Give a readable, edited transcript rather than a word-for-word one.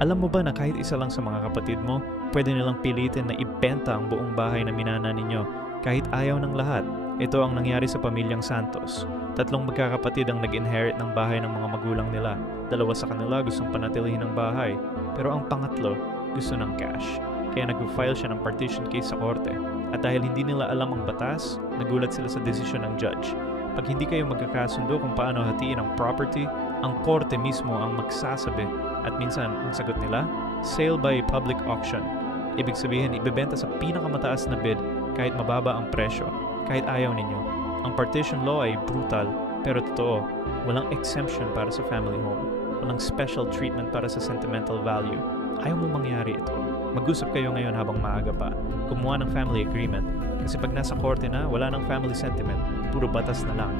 Alam mo ba na kahit isa lang sa mga kapatid mo, pwede nilang pilitin na ibenta ang buong bahay na minana ninyo kahit ayaw ng lahat? Ito ang nangyari sa pamilyang Santos. Tatlong magkakapatid ang nag-inherit ng bahay ng mga magulang nila. Dalawa sa kanila gustong panatilihin ang bahay, pero ang pangatlo gusto ng cash. Kaya nag-file siya ng partition case sa korte. At dahil hindi nila alam ang batas, nagulat sila sa desisyon ng judge. Pag hindi kayo magkakasundo kung paano hatiin ang property, ang korte mismo ang magsasabi. At minsan, ang sagot nila, sale by public auction. Ibig sabihin, ibebenta sa pinakamataas na bid kahit mababa ang presyo, kahit ayaw ninyo. Ang partition law ay brutal, pero totoo, walang exemption para sa family home. Walang special treatment para sa sentimental value. Ayaw mo mangyari ito. Mag-usap kayo ngayon habang maaga pa. Kumuha ng family agreement. Kasi pag nasa korte na, wala ng family sentiment. Puro batas na lang.